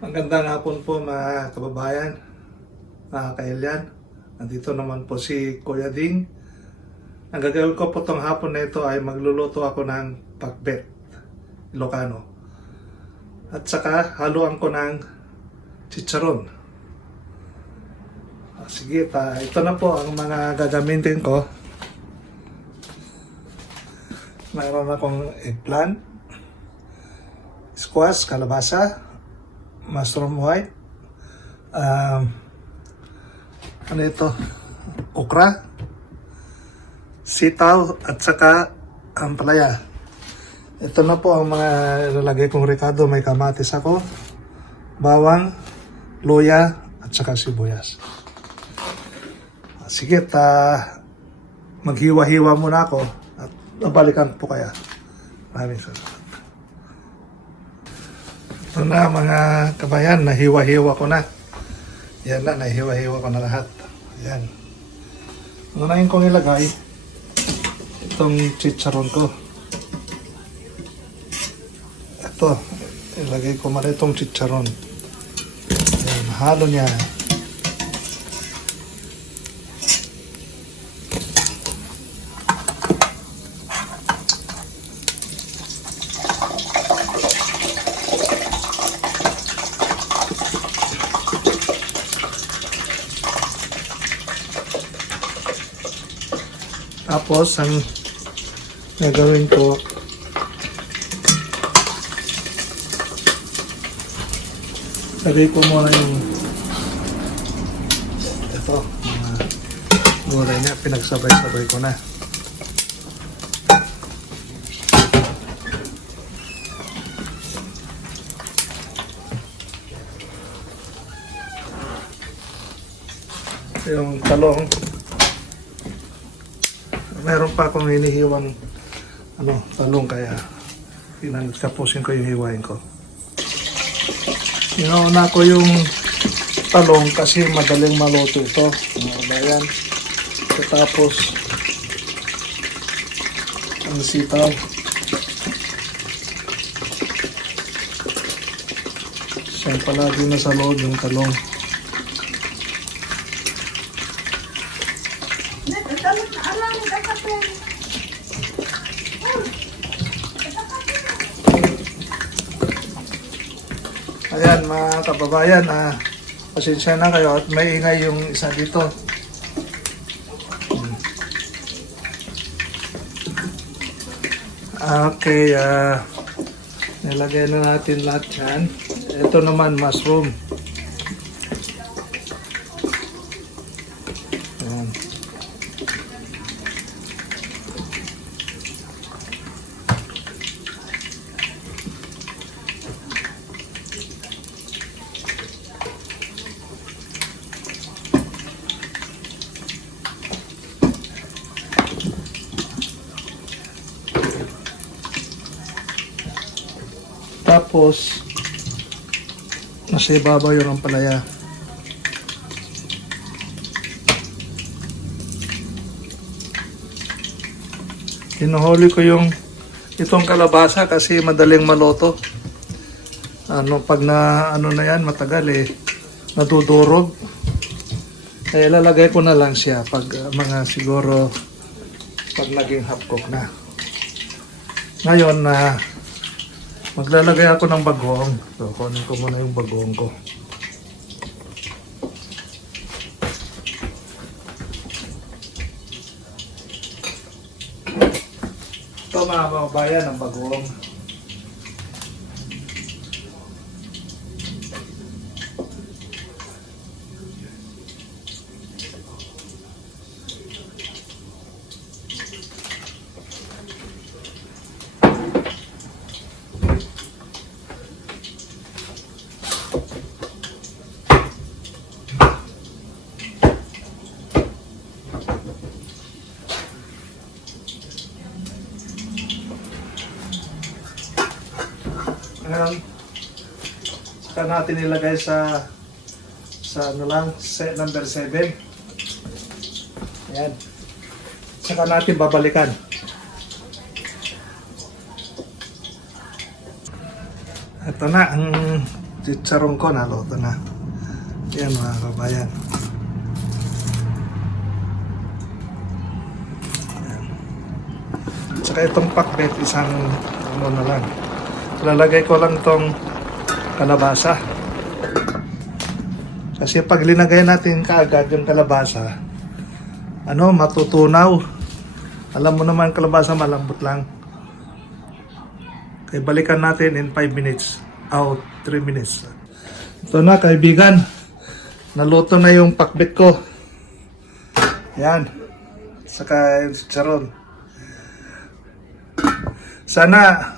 Magandang hapon po mga kababayan, mga kailyan. Nandito naman po si Kuya Ding. Ang gagawin ko po tong hapon na ito ay magluluto ako ng pakbet Ilocano. At saka haluan ko ng chicharon. Sige, ito na po ang mga gagamitin ko. Mayroon akong eggplant, squash, kalabasa, mushroom white, ano ito, okra, sitaw, at saka ampalaya. Ito na po ang mga ilalagay kong rekado. May kamatis ako, bawang, luya, at saka sibuyas. Sige, maghiwa-hiwa muna ako at babalikan po kaya. Maraming salamat. Ito na mga kabayan, nahiwa-hiwa ko na. Yan na, nahiwa-hiwa ko na lahat. Yan. Unahin kong ilagay itong chicharon ko. Ito, ilagay ko muna itong chicharon. Yan, halo niya. Tapos, ang gagawin ko, lagay ko muna yung ito, mga gulay niya, pinagsabay-sabay ko na. Yung talong, meron pa akong hinihiwang talong, kaya tapusin ko yung hiwain ko. Inauna ko yung talong kasi madaling maluto ito, mga kabayan. Tapos ang sitaw, siyang palagi na sa loob yung talong. Ayan mga kababayan, pasensya na kayo at may ingay yung isa dito. Okay, nilagay na natin lahat yan. Ito naman mushroom. Ayan. Tapos, nasa ibabaw yung ampalaya. Hinuhuli ko itong kalabasa kasi madaling maloto. Pag na yan, matagal nadudurog. Kaya lalagay ko na lang siya pag siguro pag naging half cook na. Ngayon maglalagay ako ng bagoong. So, kunin ko muna yung bagoong ko. Ito mga kababayan, ang bagoong. Ngayon, saka natin ilagay sa set number 7. Ayan. Saka natin babalikan. Ito na ang Chicharon ko naluto na. Yan mga kabayan. Yan. Tsaka itong pakbet, isang ano na lang. Lalagay ko lang itong kalabasa. Kasi pag linagay natin kaagad yung kalabasa, matutunaw. Alam mo naman kalabasa malambot lang. Kaya balikan natin in 5 minutes. 3 minutes. Ito na kaibigan. Naluto na yung pakbet ko. Yan. Saka yung chicharon. Sana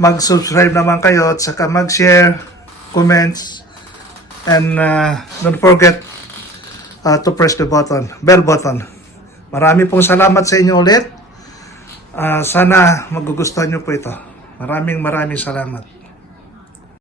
mag-subscribe naman kayo at saka mag-share, comments, and don't forget to press the bell button. Marami pong salamat sa inyo ulit. Sana magugustuhan nyo po ito. Maraming salamat.